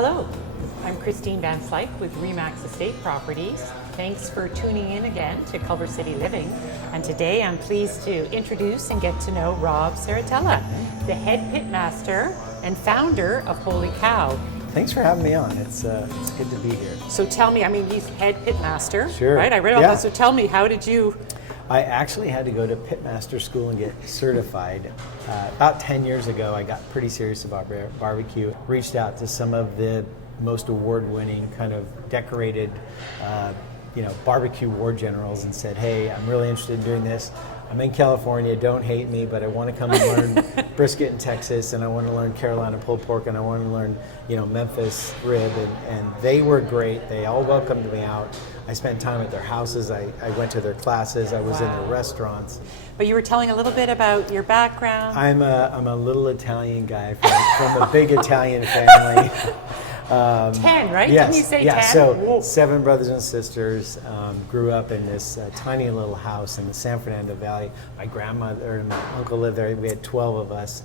Hello, I'm Christine Van Slyke with Remax Estate Properties. Thanks for tuning in again to Culver City Living. And today I'm pleased to introduce and get to know Rob Serritella, the head pitmaster and founder of Holy Cow. Thanks for having me on. It's good to be here. So tell me, he's head pitmaster, Sure. right? I read all that, so tell me, how did you... I actually had to go to pitmaster school and get certified. About 10 years ago, I got pretty serious about barbecue. Reached out to some of the most award-winning, kind of decorated, barbecue war generals and said, hey, I'm really interested in doing this. I'm in California, don't hate me, but I want to come and learn brisket in Texas, and I want to learn Carolina pulled pork, and I want to learn, Memphis rib, and they were great. They all welcomed me out. I spent time at their houses. I went to their classes. I was in their restaurants. But you were telling a little bit about your background. I'm a little Italian guy from a big Italian family. 10, right? Yes, Didn't you say 10? Yeah, so 7 brothers and sisters. Grew up in this tiny little house in the San Fernando Valley. My grandmother and my uncle lived there. We had 12 of us.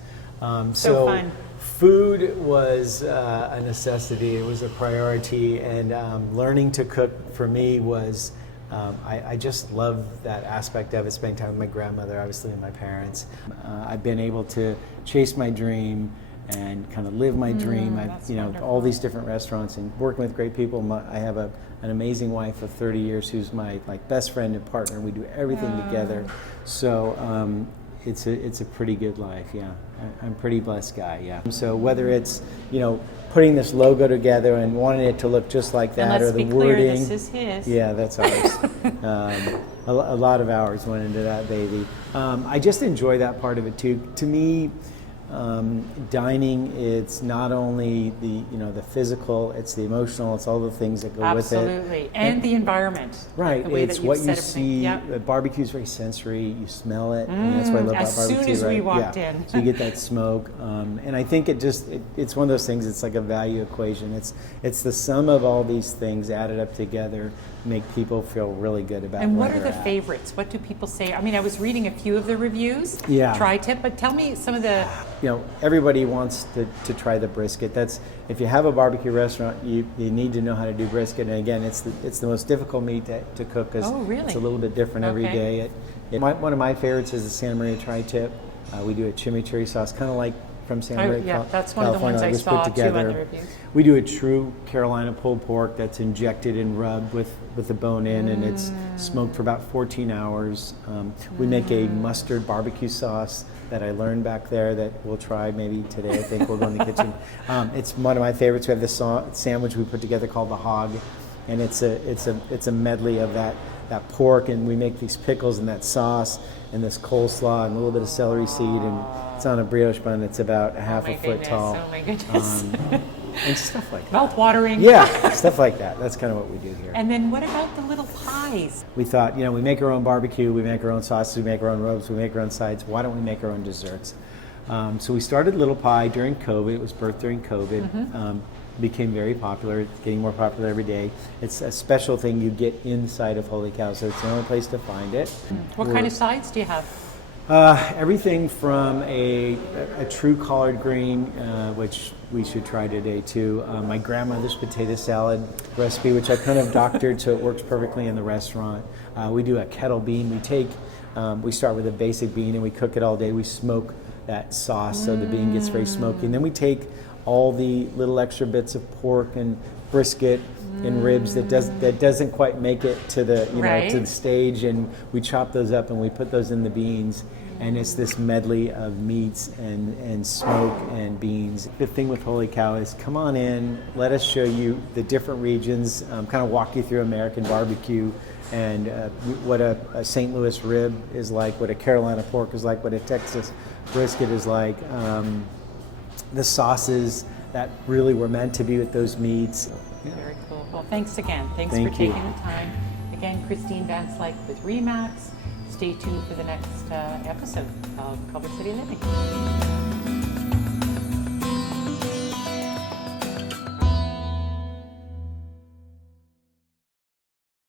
So fun. Food was a necessity. It was a priority, and learning to cook for me was. I just love that aspect of it, spending time with my grandmother, obviously, and my parents. I've been able to chase my dream and kind of live my dream. All these different restaurants and working with great people. I have an amazing wife of 30 years who's my best friend and partner. We do everything together. So it's a pretty good life, yeah. I'm a pretty blessed guy, yeah. So whether it's, putting this logo together and wanting it to look just like that, or the wording. This is his. Yeah, that's ours. A lot of hours went into that baby. I just enjoy that part of it too. To me, dining, it's not only the physical, it's the emotional, it's all the things that go with it. Absolutely, and the environment. Right, it's what you see. Yep. Barbecue is very sensory. You smell it, and that's what I love about barbecue. As soon as we walked in, so you get that smoke, and I think it's one of those things. It's like a value equation. It's the sum of all these things added up together make people feel really good about. And what are the favorites? What do people say? I was reading a few of the reviews. Yeah. Tri-tip, but tell me some of the. Everybody wants to try the brisket. That's, if you have a barbecue restaurant, you need to know how to do brisket. And again, it's the most difficult meat to cook because it's a little bit different every day. One of my favorites is the Santa Maria tri-tip. We do a chimichurri sauce, kind of like from Santa Maria, that's one of the ones I saw too on the reviews. We do a true Carolina pulled pork that's injected and rubbed with the bone in, and it's smoked for about 14 hours. We make a mustard barbecue sauce that I learned back there that we'll try maybe today. I think we'll go in the kitchen. It's one of my favorites. We have this sandwich we put together called the hog, and it's a medley of that pork, and we make these pickles and that sauce and this coleslaw and a little bit of celery seed, and it's on a brioche bun that's about half a foot tall. Oh my goodness. And stuff like that. Mouth-watering. Yeah, stuff like that. That's kind of what we do here. And then what about the little pies? We thought, we make our own barbecue, we make our own sauces, we make our own rubs, we make our own sides. Why don't we make our own desserts? So we started Little Pie during COVID. It was birthed during COVID. Became very popular. It's getting more popular every day. It's a special thing you get inside of Holy Cow, so it's the only place to find it. What kind of sides do you have? Everything from a true collard green, which we should try today too. My grandmother's potato salad recipe, which I kind of doctored so it works perfectly in the restaurant. We do a kettle bean. We start with a basic bean and we cook it all day. We smoke that sauce so the bean gets very smoky, and then we take all the little extra bits of pork and brisket and ribs that doesn't quite make it to the to the stage, and we chop those up and we put those in the beans, and it's this medley of meats and smoke and beans. The thing with Holy Cow is, come on in, let us show you the different regions, kind of walk you through American barbecue and what a St. Louis rib is like, what a Carolina pork is like, what a Texas brisket is like. The sauces that really were meant to be with those meats. Yeah. Very cool. Well, thanks again. Thanks for taking the time. Again, Christine Van Slyke with Remax. Stay tuned for the next episode of Culver City Living.